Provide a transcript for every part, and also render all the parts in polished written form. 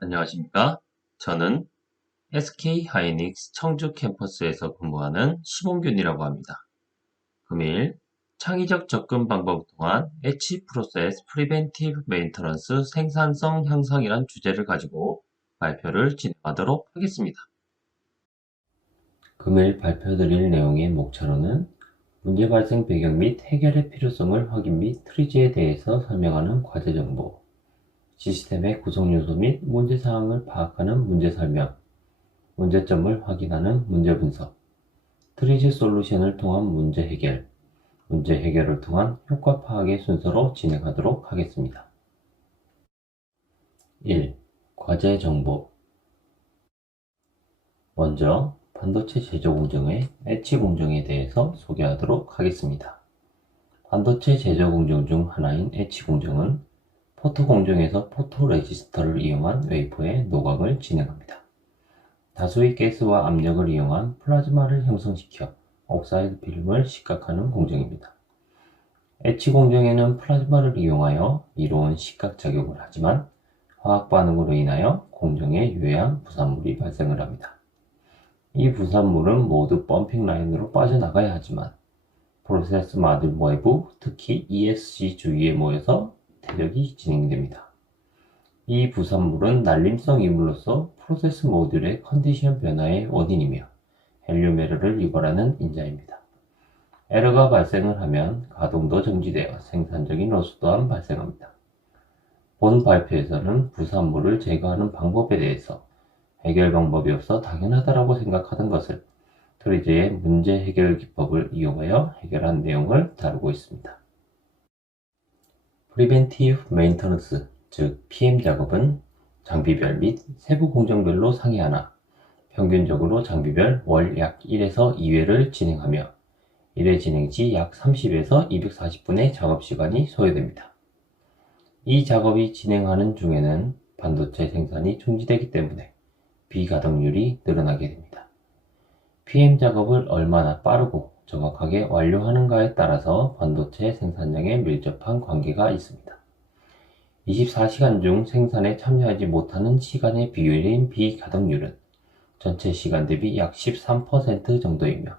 안녕하십니까? 저는 SK 하이닉스 청주 캠퍼스에서 근무하는 심홍균이라고 합니다. 금일 창의적 접근 방법을 통한 H 프로세스 프리벤티브 메인터넌스 생산성 향상이란 주제를 가지고 발표를 진행하도록 하겠습니다. 금일 발표드릴 내용의 목차로는 문제 발생 배경 및 해결의 필요성을 확인 및 트리지에 대해서 설명하는 과제 정보, 시스템의 구성 요소 및 문제 사항을 파악하는 문제 설명, 문제점을 확인하는 문제 분석, 트리지 솔루션을 통한 문제 해결, 문제 해결을 통한 효과 파악의 순서로 진행하도록 하겠습니다. 1. 과제 정보. 먼저 반도체 제조 공정의 엣지 공정에 대해서 소개하도록 하겠습니다. 반도체 제조 공정 중 하나인 엣지 공정은 포토 공정에서 포토 레지스터를 이용한 웨이퍼의 노광을 진행합니다. 다수의 가스와 압력을 이용한 플라즈마를 형성시켜 옥사이드 필름을 식각하는 공정입니다. 엣지 공정에는 플라즈마를 이용하여 이로운 식각 작용을 하지만 화학 반응으로 인하여 공정에 유해한 부산물이 발생을 합니다. 이 부산물은 모두 펌핑 라인으로 빠져나가야 하지만 프로세스 마들 외부, 특히 ESC 주위에 모여서 퇴적이 진행됩니다. 이 부산물은 날림성 이물로서 프로세스 모듈의 컨디션 변화의 원인이며 헬륨 에러를 유발하는 인자입니다. 에러가 발생을 하면 가동도 정지되어 생산적인 로스 또한 발생합니다. 본 발표에서는 부산물을 제거하는 방법에 대해서 해결 방법이 없어 당연하다라고 생각하던 것을 트리지의 문제 해결 기법을 이용하여 해결한 내용을 다루고 있습니다. Preventive Maintenance, 즉 PM 작업은 장비별 및 세부 공정별로 상이하나 평균적으로 장비별 월 약 1에서 2회를 진행하며 1회 진행 시 약 30에서 240분의 작업시간이 소요됩니다. 이 작업이 진행하는 중에는 반도체 생산이 중지되기 때문에 비가동률이 늘어나게 됩니다. PM 작업을 얼마나 빠르고 정확하게 완료하는가에 따라서 반도체 생산량에 밀접한 관계가 있습니다. 24시간 중 생산에 참여하지 못하는 시간의 비율인 비가동률은 전체 시간 대비 약 13% 정도이며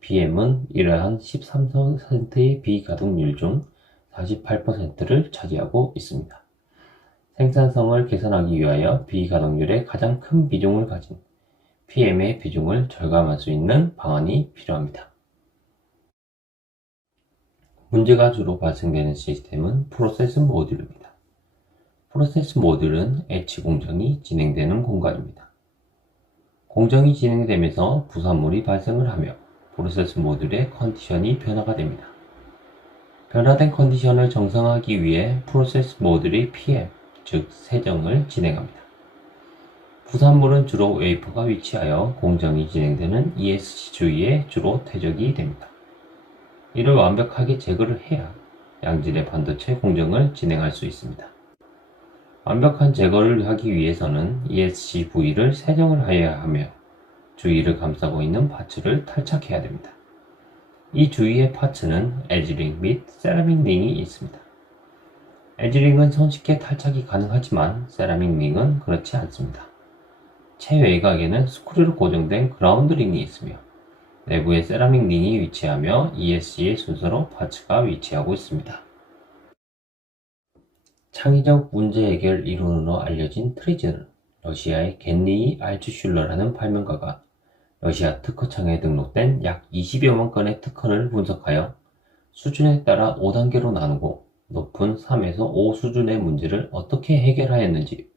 PM은 이러한 13%의 비가동률 중 48%를 차지하고 있습니다. 생산성을 개선하기 위하여 비가동률의 가장 큰 비중을 가진 PM의 비중을 절감할 수 있는 방안이 필요합니다. 문제가 주로 발생되는 시스템은 프로세스 모듈입니다. 프로세스 모듈은 엣지 공정이 진행되는 공간입니다. 공정이 진행되면서 부산물이 발생을 하며 프로세스 모듈의 컨디션이 변화가 됩니다. 변화된 컨디션을 정상화하기 위해 프로세스 모듈이 PM, 즉 세정을 진행합니다. 부산물은 주로 웨이퍼가 위치하여 공정이 진행되는 ESC 주위에 주로 퇴적이 됩니다. 이를 완벽하게 제거를 해야 양질의 반도체 공정을 진행할 수 있습니다. 완벽한 제거를 하기 위해서는 ESC 부위를 세정을 해야 하며 주위를 감싸고 있는 파츠를 탈착해야 됩니다. 이 주위의 파츠는 에지링 및 세라믹 링이 있습니다. 에지링은 손쉽게 탈착이 가능하지만 세라믹 링은 그렇지 않습니다. 최외곽에는 스크류로 고정된 그라운드 링이 있으며 내부에 세라믹 링이 위치하며 ESC의 순서로 파츠가 위치하고 있습니다. 창의적 문제 해결 이론으로 알려진 트리즈는 러시아의 겐리 알츠슐러라는 발명가가 러시아 특허청에 등록된 약 20여만 건의 특허를 분석하여 수준에 따라 5단계로 나누고 높은 3에서 5 수준의 문제를 어떻게 해결하였는지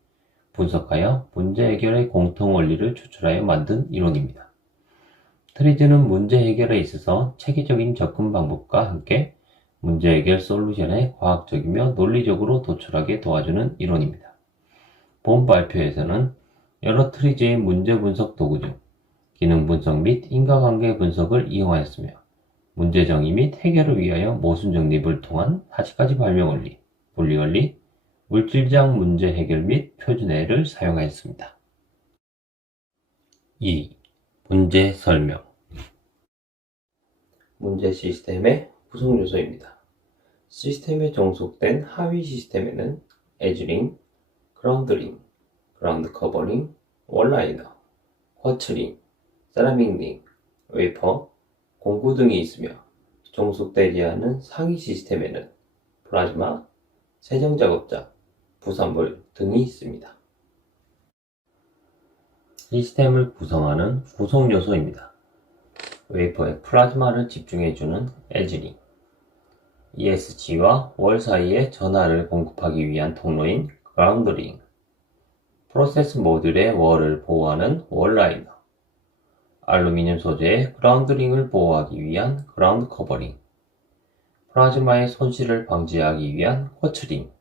분석하여 문제 해결의 공통 원리를 추출하여 만든 이론입니다. 트리즈는 문제 해결에 있어서 체계적인 접근 방법과 함께 문제 해결 솔루션에 과학적이며 논리적으로 도출하게 도와주는 이론입니다. 본 발표에서는 여러 트리즈의 문제 분석 도구 중 기능 분석 및 인과관계 분석을 이용하였으며 문제 정의 및 해결을 위하여 모순 정립을 통한 40가지 발명 원리, 분리 원리, 물질적 문제 해결 및 표준화를 사용하였습니다. 2. 문제 설명. 문제 시스템의 구성 요소입니다. 시스템에 종속된 하위 시스템에는 에지링, 그라운드링, 그라운드 커버링, 원라이너, 쿼츠링, 세라믹 링, 웨이퍼, 공구 등이 있으며 종속되지 않은 상위 시스템에는 플라즈마, 세정작업자, 부산물 등이 있습니다. 시스템을 구성하는 구성 요소입니다. 웨이퍼에 플라즈마를 집중해주는 에즈링, ESG와 월 사이에 전하를 공급하기 위한 통로인 그라운드링, 프로세스 모듈의 월을 보호하는 월라이너, 알루미늄 소재의 그라운드링을 보호하기 위한 그라운드 커버링, 플라즈마의 손실을 방지하기 위한 쿼츠링,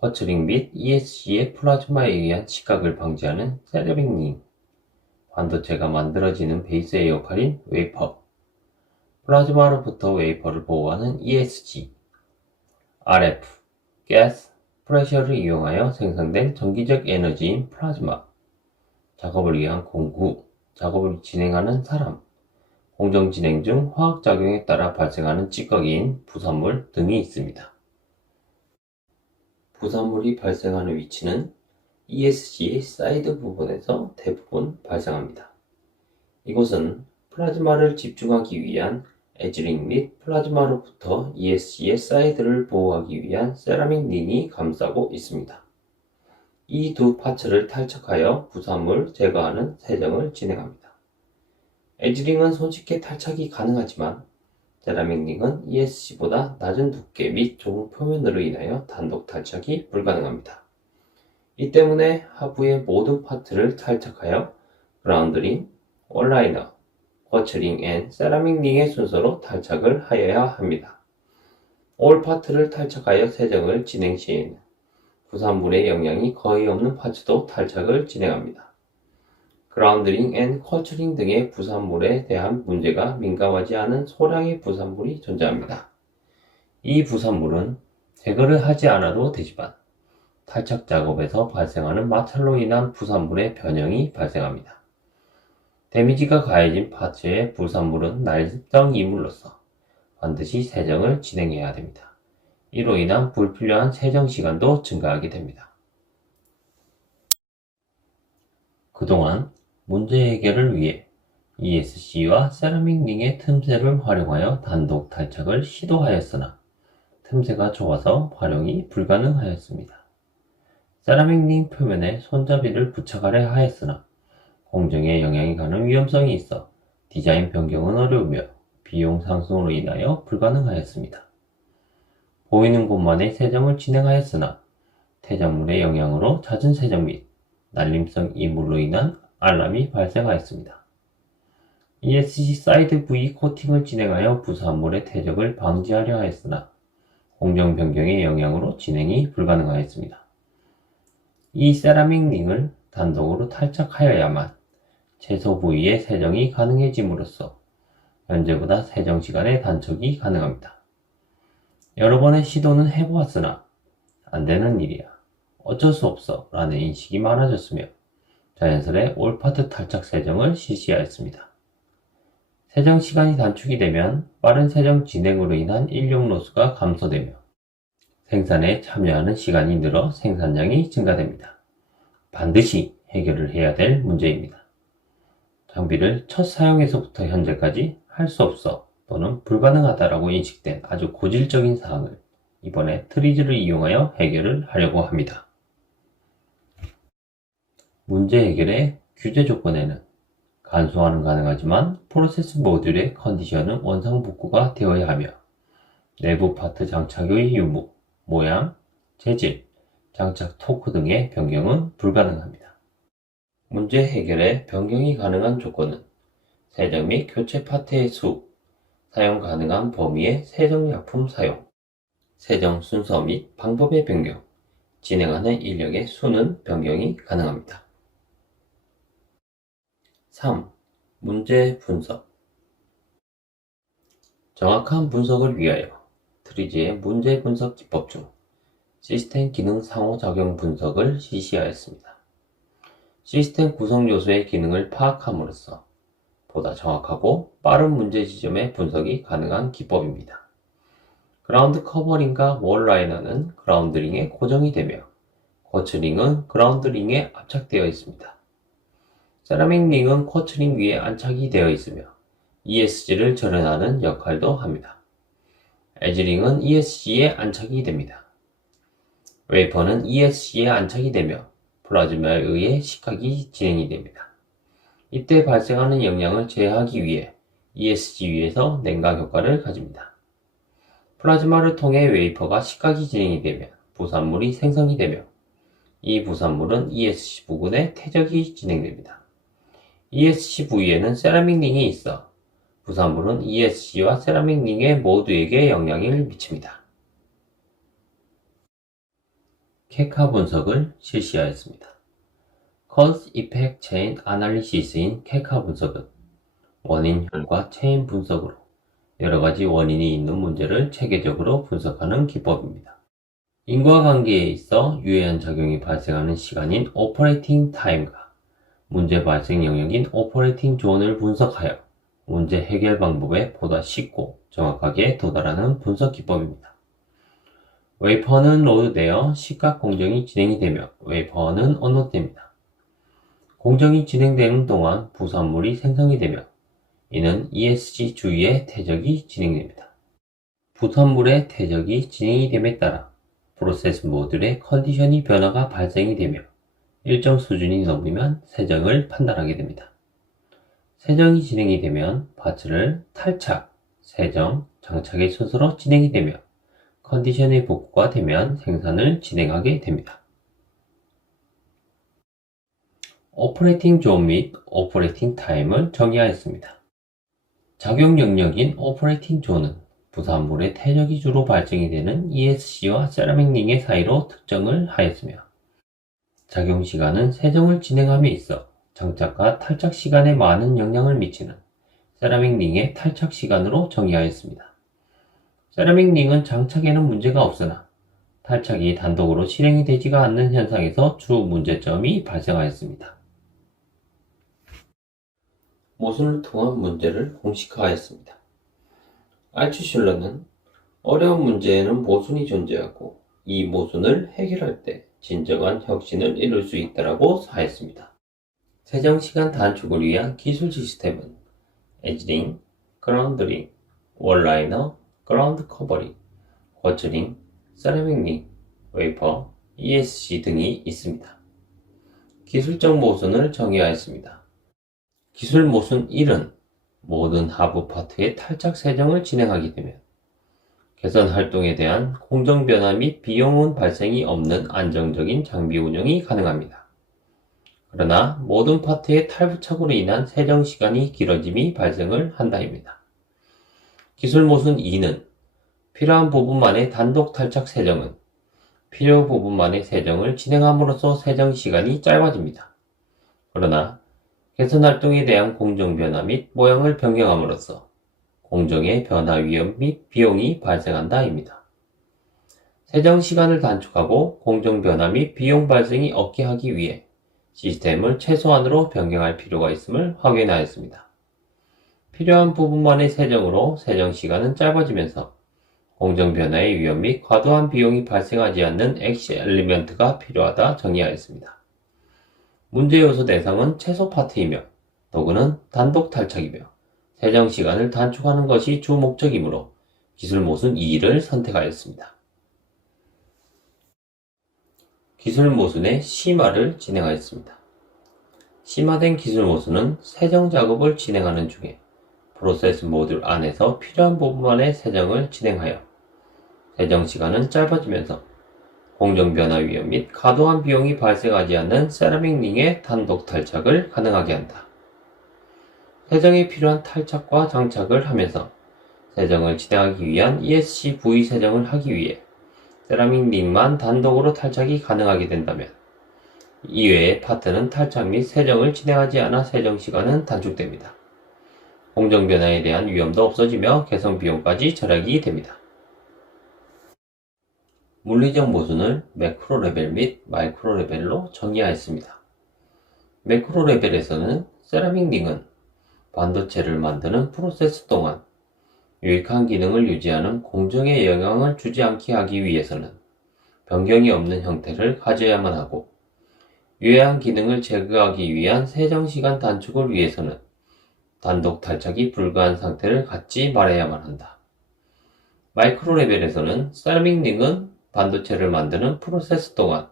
쿼츠링 및 ESC의 플라즈마에 의한 시각을 방지하는 세라믹 링, 반도체가 만들어지는 베이스의 역할인 웨이퍼, 플라즈마로부터 웨이퍼를 보호하는 ESG, RF, 가스, 프레셔를 이용하여 생성된 전기적 에너지인 플라즈마, 작업을 위한 공구, 작업을 진행하는 사람, 공정 진행 중 화학작용에 따라 발생하는 찌꺼기인 부산물 등이 있습니다. 부산물이 발생하는 위치는 ESG의 사이드 부분에서 대부분 발생합니다. 이곳은 플라즈마를 집중하기 위한 에즈링 및 플라즈마로부터 ESG의 사이드를 보호하기 위한 세라믹 링이 감싸고 있습니다. 이 두 파츠를 탈착하여 부산물 제거하는 세정을 진행합니다. 에즈링은 손쉽게 탈착이 가능하지만 세라믹 링은 ESG보다 낮은 두께 및 좁은 표면으로 인하여 단독 탈착이 불가능합니다. 이 때문에 하부의 모든 파트를 탈착하여 그라운드링, 원라이너, 쿼츠링 앤 세라믹 링의 순서로 탈착을 하여야 합니다. 올 파트를 탈착하여 세정을 진행 시에는 부산물의 영향이 거의 없는 파츠도 탈착을 진행합니다. 그라운드링 앤 쿼츠링 등의 부산물에 대한 문제가 민감하지 않은 소량의 부산물이 존재합니다. 이 부산물은 제거를 하지 않아도 되지만 탈착 작업에서 발생하는 마찰로 인한 부산물의 변형이 발생합니다. 데미지가 가해진 파츠의 부산물은 날정 이물로서 반드시 세정을 진행해야 됩니다. 이로 인한 불필요한 세정 시간도 증가하게 됩니다. 그동안 문제 해결을 위해 ESC와 세라믹 링의 틈새를 활용하여 단독 탈착을 시도하였으나 틈새가 좁아서 활용이 불가능하였습니다. 세라믹 링 표면에 손잡이를 부착하려 하였으나 공정에 영향이 가는 위험성이 있어 디자인 변경은 어려우며 비용 상승으로 인하여 불가능하였습니다. 보이는 곳만의 세정을 진행하였으나 퇴적물의 영향으로 잦은 세정 및 날림성 이물로 인한 알람이 발생하였습니다. ESC 사이드 V 코팅을 진행하여 부산물의 퇴적을 방지하려 하였으나 공정 변경의 영향으로 진행이 불가능하였습니다. 이 세라믹 링을 단독으로 탈착하여야만 최소 부위의 세정이 가능해짐으로써 현재보다 세정 시간의 단축이 가능합니다. 여러 번의 시도는 해보았으나 안되는 일이야, 어쩔 수 없어 라는 인식이 많아졌으며 자연스레 올파트 탈착 세정을 실시하였습니다. 세정 시간이 단축이 되면 빠른 세정 진행으로 인한 인력 로스가 감소되며 생산에 참여하는 시간이 늘어 생산량이 증가됩니다. 반드시 해결을 해야 될 문제입니다. 장비를 첫 사용에서부터 현재까지 할 수 없어 또는 불가능하다라고 인식된 아주 고질적인 사항을 이번에 트리즈를 이용하여 해결을 하려고 합니다. 문제 해결의 규제 조건에는 간소화는 가능하지만 프로세스 모듈의 컨디션은 원상복구가 되어야 하며 내부 파트 장착의 유무, 모양, 재질, 장착 토크 등의 변경은 불가능합니다. 문제 해결에 변경이 가능한 조건은 세정 및 교체 파트의 수, 사용 가능한 범위의 세정약품 사용, 세정 순서 및 방법의 변경, 진행하는 인력의 수는 변경이 가능합니다. 3. 문제 분석. 정확한 분석을 위하여 트리즈의 문제 분석 기법 중 시스템 기능 상호작용 분석을 실시하였습니다. 시스템 구성 요소의 기능을 파악함으로써 보다 정확하고 빠른 문제 지점의 분석이 가능한 기법입니다. 그라운드 커버링과 월 라이너는 그라운드링에 고정이 되며 쿼츠링은 그라운드 링에 압착되어 있습니다. 세라믹 링은 쿼츠 링 위에 안착이 되어 있으며 ESG를 절연하는 역할도 합니다. 에지링은 ESG에 안착이 됩니다. 웨이퍼는 ESG에 안착이 되며 플라즈마에 의해 식학이 진행이 됩니다. 이때 발생하는 영향을 제어하기 위해 ESG 위에서 냉각 효과를 가집니다. 플라즈마를 통해 웨이퍼가 식학이 진행이 되면 부산물이 생성이 되며 이 부산물은 ESG 부근에 퇴적이 진행됩니다. ESG 부위에는 세라믹 링이 있어 부산물은 ESG와 세라믹 링의 모두에게 영향을 미칩니다. 케카 분석을 실시하였습니다. Cause Effect Chain Analysis인 케카 분석은 원인 결과 체인 분석으로 여러가지 원인이 있는 문제를 체계적으로 분석하는 기법입니다. 인과관계에 있어 유해한 작용이 발생하는 시간인 오퍼레이팅 타임과 문제 발생 영역인 오퍼레이팅 존을 분석하여 문제 해결 방법에 보다 쉽고 정확하게 도달하는 분석 기법입니다. 웨이퍼는 로드되어 식각 공정이 진행이 되며 웨이퍼는 언로드됩니다. 공정이 진행되는 동안 부산물이 생성이 되며 이는 ESG 주위의 퇴적이 진행됩니다. 부산물의 퇴적이 진행이 됨에 따라 프로세스 모듈의 컨디션이 변화가 발생이 되며 일정 수준이 넘으면 세정을 판단하게 됩니다. 세정이 진행이 되면 파츠를 탈착, 세정, 장착의 순서로 진행이 되며 컨디션의 복구가 되면 생산을 진행하게 됩니다. 오퍼레이팅 존 및 오퍼레이팅 타임을 정의하였습니다. 작용 영역인 오퍼레이팅 존은 부산물의 퇴적이 주로 발생이 되는 ESC와 세라믹 링의 사이로 특정을 하였으며 작용 시간은 세정을 진행함에 있어 장착과 탈착 시간에 많은 영향을 미치는 세라믹 링의 탈착 시간으로 정의하였습니다. 세라믹 링은 장착에는 문제가 없으나 탈착이 단독으로 실행이 되지가 않는 현상에서 주 문제점이 발생하였습니다. 모순을 통한 문제를 공식화하였습니다. 알츠슐러는 어려운 문제에는 모순이 존재하고 이 모순을 해결할 때 진정한 혁신을 이룰 수 있다고 하였습니다. 세정시간 단축을 위한 기술 시스템은 에지링, 그라운드링, 월라이너, 그라운드 커버링, 쿼츠링, 세라믹 링, 웨이퍼, ESC 등이 있습니다. 기술적 모순을 정의하였습니다. 기술 모순 1은 모든 하부 파트의 탈착 세정을 진행하게 되면 개선 활동에 대한 공정 변화 및 비용은 발생이 없는 안정적인 장비 운영이 가능합니다. 그러나 모든 파트의 탈부착으로 인한 세정 시간이 길어짐이 발생을 한다입니다. 기술 모순 2는 필요한 부분만의 단독 탈착 세정은 필요 부분만의 세정을 진행함으로써 세정 시간이 짧아집니다. 그러나 개선 활동에 대한 공정 변화 및 모양을 변경함으로써 공정의 변화 위험 및 비용이 발생한다입니다. 세정 시간을 단축하고 공정 변화 및 비용 발생이 없게 하기 위해 시스템을 최소한으로 변경할 필요가 있음을 확인하였습니다. 필요한 부분만의 세정으로 세정 시간은 짧아지면서 공정 변화의 위험 및 과도한 비용이 발생하지 않는 엑시 엘리먼트가 필요하다 정의하였습니다. 문제 요소 대상은 최소 파트이며 도구는 단독 탈착이며 세정 시간을 단축하는 것이 주 목적이므로 기술 모순 2를 선택하였습니다. 기술 모순의 심화를 진행하였습니다. 심화된 기술 모순은 세정 작업을 진행하는 중에 프로세스 모듈 안에서 필요한 부분만의 세정을 진행하여 세정 시간은 짧아지면서 공정 변화 위험 및 과도한 비용이 발생하지 않는 세라믹 링의 단독 탈착을 가능하게 한다. 세정에 필요한 탈착과 장착을 하면서 세정을 진행하기 위한 ESC 부위 세정을 하기 위해 세라믹 링만 단독으로 탈착이 가능하게 된다면 이외의 파트는 탈착 및 세정을 진행하지 않아 세정 시간은 단축됩니다. 공정 변화에 대한 위험도 없어지며 개선 비용까지 절약이 됩니다. 물리적 모순을 매크로 레벨 및 마이크로 레벨로 정의하였습니다. 매크로 레벨에서는 세라믹 링은 반도체를 만드는 프로세스 동안 유익한 기능을 유지하는 공정에 영향을 주지 않게 하기 위해서는 변경이 없는 형태를 가져야만 하고, 유해한 기능을 제거하기 위한 세정시간 단축을 위해서는 단독 탈착이 불가한 상태를 갖지 말아야만 한다. 마이크로 레벨에서는 세라믹 링은 반도체를 만드는 프로세스 동안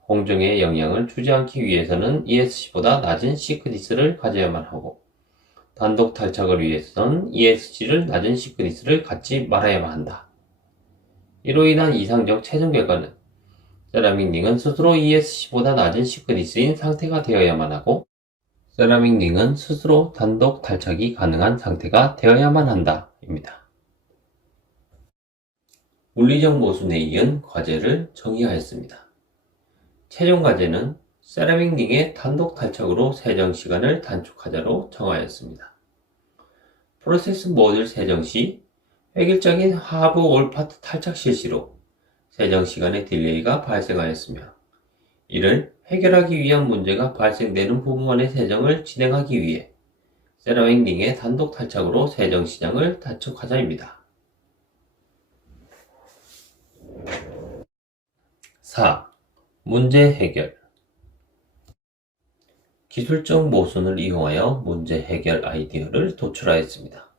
공정에 영향을 주지 않기 위해서는 ESC보다 낮은 시크니스를 가져야만 하고, 단독 탈착을 위해서는 ESC를 낮은 시크니스를 갖지 말아야만 한다. 이로 인한 이상적 최종 결과는 세라믹 링은 스스로 ESC보다 낮은 시크니스인 상태가 되어야만 하고, 세라믹 링은 스스로 단독 탈착이 가능한 상태가 되어야만 한다 입니다. 물리적 모순에 이은 과제를 정의하였습니다. 최종 과제는 세라믹 링의 단독 탈착으로 세정 시간을 단축하자로 정하였습니다. 프로세스 모듈 세정 시 획일적인 하부 올 파트 탈착 실시로 세정 시간의 딜레이가 발생하였으며, 이를 해결하기 위한 문제가 발생되는 부분만의 세정을 진행하기 위해 세라믹 링의 단독 탈착으로 세정 시장을 단축하자입니다. 4. 문제 해결. 기술적 모순을 이용하여 문제 해결 아이디어를 도출하였습니다.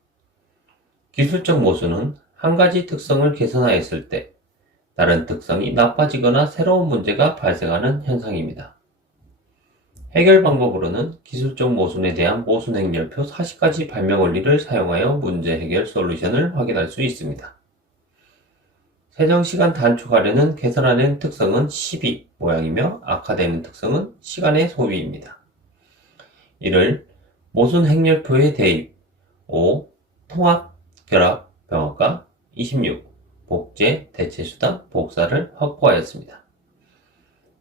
기술적 모순은 한 가지 특성을 개선하였을 때 다른 특성이 나빠지거나 새로운 문제가 발생하는 현상입니다. 해결 방법으로는 기술적 모순에 대한 모순 행렬표 40가지 발명 원리를 사용하여 문제 해결 솔루션을 확인할 수 있습니다. 세정시간 단축하려는 개선하는 특성은 12 모양이며 악화되는 특성은 시간의 소비입니다. 이를 모순 행렬표의 대입 5. 통합, 결합, 병합과 26. 복제, 대체수단, 복사를 확보하였습니다.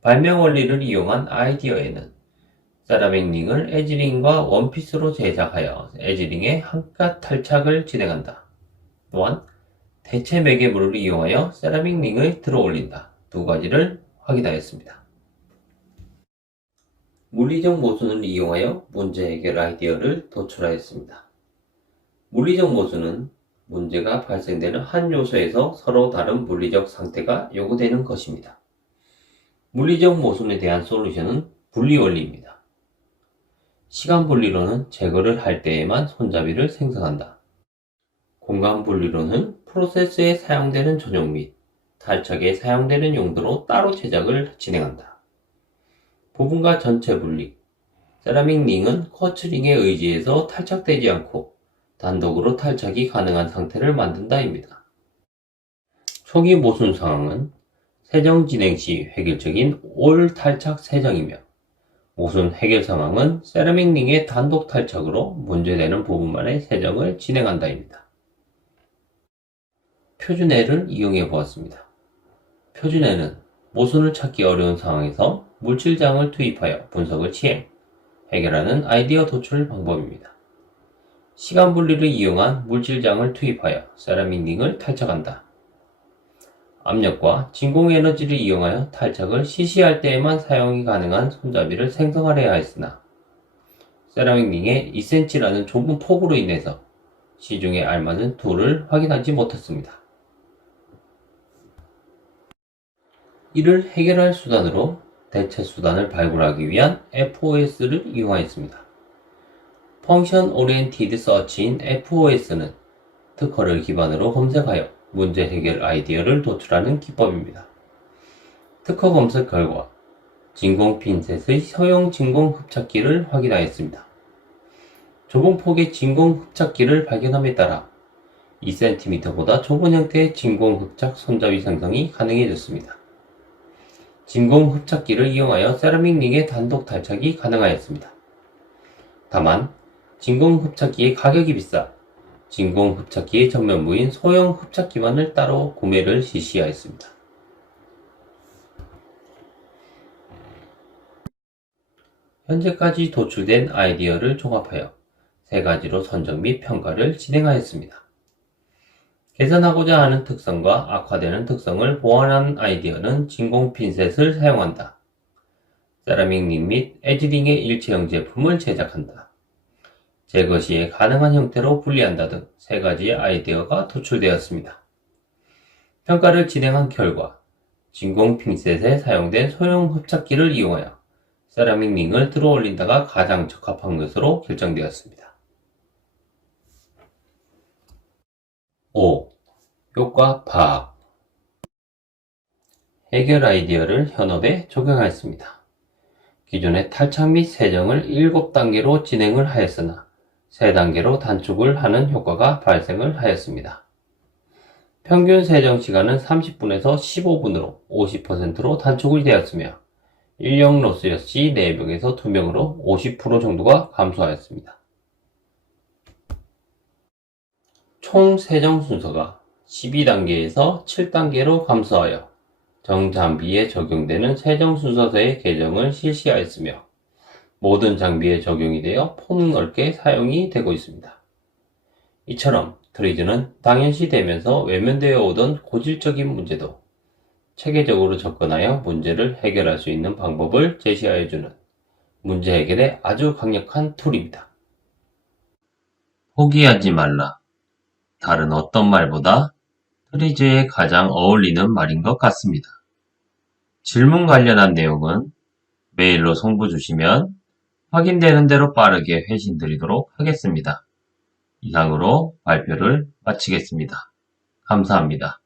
발명 원리를 이용한 아이디어에는 세라믹 링을 에지링과 원피스로 제작하여 에지링의 한가 탈착을 진행한다. 또한 대체 매개물을 이용하여 세라믹 링을 들어올린다. 두 가지를 확인하였습니다. 물리적 모순을 이용하여 문제 해결 아이디어를 도출하였습니다. 물리적 모순은 문제가 발생되는 한 요소에서 서로 다른 물리적 상태가 요구되는 것입니다. 물리적 모순에 대한 솔루션은 분리 원리입니다. 시간 분리로는 제거를 할 때에만 손잡이를 생성한다. 공간 분리로는 프로세스에 사용되는 전용 및 탈착에 사용되는 용도로 따로 제작을 진행한다. 부분과 전체 분리. 세라믹 링은 쿼츠 링에 의지해서 탈착되지 않고 단독으로 탈착이 가능한 상태를 만든다입니다. 초기 모순 상황은 세정 진행 시 획일적인 올 탈착 세정이며, 모순 해결 상황은 세라믹 링의 단독 탈착으로 문제되는 부분만의 세정을 진행한다입니다. 표준해를 이용해 보았습니다. 표준해는 모순을 찾기 어려운 상황에서 물질장을 투입하여 분석을 해결하는 아이디어 도출 방법입니다. 시간 분리를 이용한 물질장을 투입하여 세라믹 링을 탈착한다. 압력과 진공 에너지를 이용하여 탈착을 시시할 때에만 사용이 가능한 손잡이를 생성하려 했으나, 세라믹 링의 2cm라는 좁은 폭으로 인해서 시중에 알맞은 툴을 확인하지 못했습니다. 이를 해결할 수단으로 대체 수단을 발굴하기 위한 FOS를 이용하였습니다. 펑션 오리엔티드 서치인 FOS는 특허를 기반으로 검색하여 문제 해결 아이디어를 도출하는 기법입니다. 특허 검색 결과 진공 핀셋의 소형 진공 흡착기를 확인하였습니다. 좁은 폭의 진공 흡착기를 발견함에 따라 2cm보다 좁은 형태의 진공 흡착 손잡이 생성이 가능해졌습니다. 진공 흡착기를 이용하여 세라믹 링의 단독 탈착이 가능하였습니다. 다만 진공 흡착기의 가격이 비싸 진공 흡착기의 전면부인 소형 흡착기만을 따로 구매를 실시하였습니다. 현재까지 도출된 아이디어를 종합하여 세 가지로 선정 및 평가를 진행하였습니다. 개선하고자 하는 특성과 악화되는 특성을 보완한 아이디어는 진공 핀셋을 사용한다. 세라믹 링 및 에지링의 일체형 제품을 제작한다. 제거 시에 가능한 형태로 분리한다 등 세 가지의 아이디어가 도출되었습니다. 평가를 진행한 결과 진공 핑셋에 사용된 소형 흡착기를 이용하여 세라믹 링을 들어 올린다가 가장 적합한 것으로 결정되었습니다. 5. 효과 파악. 해결 아이디어를 현업에 적용하였습니다. 기존의 탈착 및 세정을 7단계로 진행을 하였으나 3단계로 단축을 하는 효과가 발생을 하였습니다. 평균 세정 시간은 30분에서 15분으로 50%로 단축이 되었으며 인력 로스 역시 4명에서 2명으로 50% 정도가 감소하였습니다. 총 세정 순서가 12단계에서 7단계로 감소하여 정장비에 적용되는 세정 순서서의 개정을 실시하였으며 모든 장비에 적용이 되어 폭넓게 사용이 되고 있습니다. 이처럼 트리즈는 당연시되면서 외면되어 오던 고질적인 문제도 체계적으로 접근하여 문제를 해결할 수 있는 방법을 제시하여주는 문제 해결에 아주 강력한 툴입니다. 포기하지 말라. 다른 어떤 말보다 트리즈에 가장 어울리는 말인 것 같습니다. 질문 관련한 내용은 메일로 송부 주시면 확인되는 대로 빠르게 회신 드리도록 하겠습니다. 이상으로 발표를 마치겠습니다. 감사합니다.